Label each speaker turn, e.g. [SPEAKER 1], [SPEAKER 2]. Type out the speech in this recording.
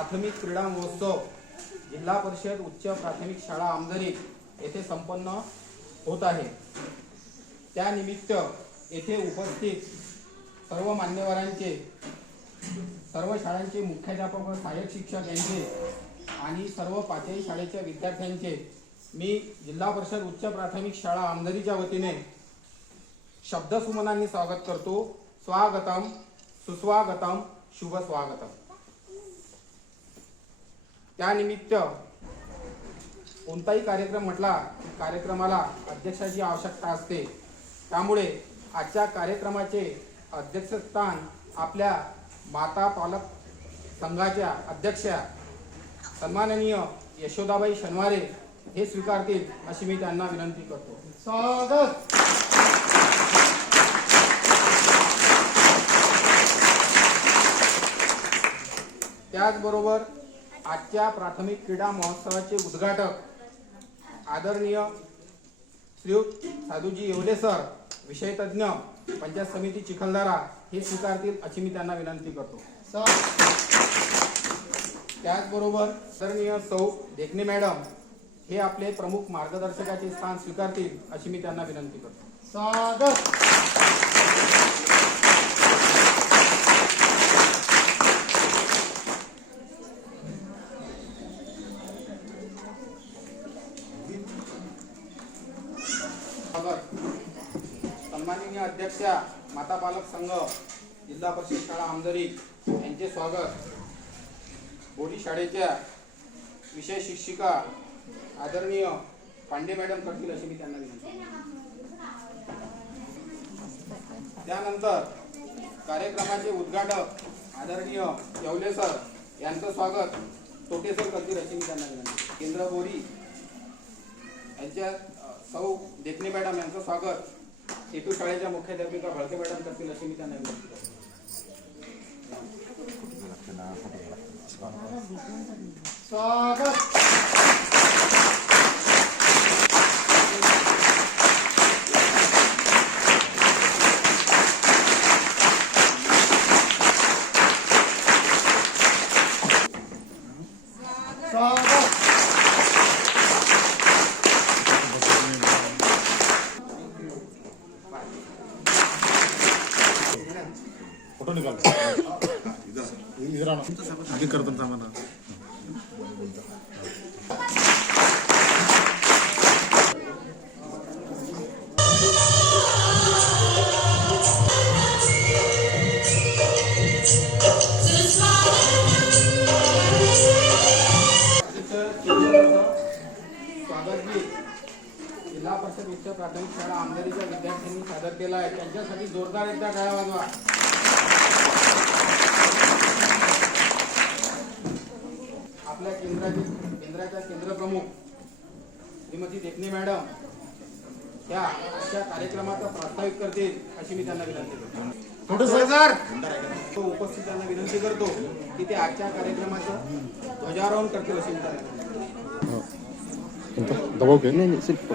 [SPEAKER 1] प्राथमिक क्रीडा महोत्सव जिल्हा परिषद उच्च प्राथमिक शाळा आमदरी येथे संपन्न होत आहे. त्यानिमित्त येथे उपस्थित सर्व मान्यवरांचे सर्व शाळांचे मुख्याध्यापक व सहाय्यक शिक्षक यांचे आणि सर्व पाचही शाळेच्या विद्यार्थ्यांचे मी जिल्हा परिषद उच्च प्राथमिक शाळा आमदरीच्या वतीने शब्दसुमनांनी स्वागत करतो. स्वागतम सुस्वागतम शुभ स्वागतम त्यानिमित्त कोणताही कार्यक्रम म्हटला की कार्यक्रमाला अध्यक्षाची आवश्यकता असते. त्यामुळे आजच्या कार्यक्रमाचे अध्यक्षस्थान आपल्या माता पालक संघाच्या अध्यक्षा सन्माननीय यशोदाबाई शनवारे हे स्वीकारतील अशी मी त्यांना विनंती करतो.
[SPEAKER 2] स्वागत!
[SPEAKER 1] त्याचबरोबर आजच्या प्राथमिक क्रीडा महोत्सवाचे उद्घाटक आदरणीय श्रीयुत साधूजी येवले सर विषयतज्ञ पंचायत समिती चिखलदरा हे स्वीकारतील अशी मी त्यांना विनंती करतो. त्याचबरोबर आदरणीय सौ देखणे मॅडम हे आपले प्रमुख मार्गदर्शकाचे स्थान स्वीकारतील अशी मी त्यांना विनंती करतो.
[SPEAKER 2] स्वागत!
[SPEAKER 1] माननीय अध्यक्षा माता पालक संघ जिल्हा परिषद शाळा आमदरी यांचे स्वागत. बोरी शाळेच्या विषय शिक्षिका आदरणीय पांडे मॅडम करतील अशी मी त्यांना विनंती त्यानंतर कार्यक्रमाचे उद्घाटक आदरणीय येवले सर यांचं स्वागत तोटे सर करतील अशी मी त्यांना विनंती केंद्र बोरी यांच्या सौ देखणे मॅडम यांचं स्वागत. सेतू शाळेच्या मुख्याध्यापिका भळके मॅडम करतील अशी मी त्यांना विनंती करतो
[SPEAKER 2] स्वागत. स्वागत.
[SPEAKER 3] फोटो निकाल इधर आना अभी करतो सामान
[SPEAKER 1] स्वागत गीत जिल्हा परिषद उच्च प्राथमिक शाळा आमदारीच्या विद्यार्थ्यांनी सादर केला आहे. त्यांच्यासाठी जोरदार एकदा टाळ्या वाजवा. आपल्या केंद्राचे केंद्राच्या केंद्रप्रमुख श्रीमती देखणे मॅडम त्या आजच्या कार्यक्रमाचा प्रास्ताविक करतील अशी मी त्यांना विनंती करतो.
[SPEAKER 2] सर?
[SPEAKER 1] तो उपस्थितांना विनंती करतो की ते आजच्या कार्यक्रमाचं ध्वजारोहण करतील अशी मी त्यांना.
[SPEAKER 3] दबाव के
[SPEAKER 4] नहीं सिर्फ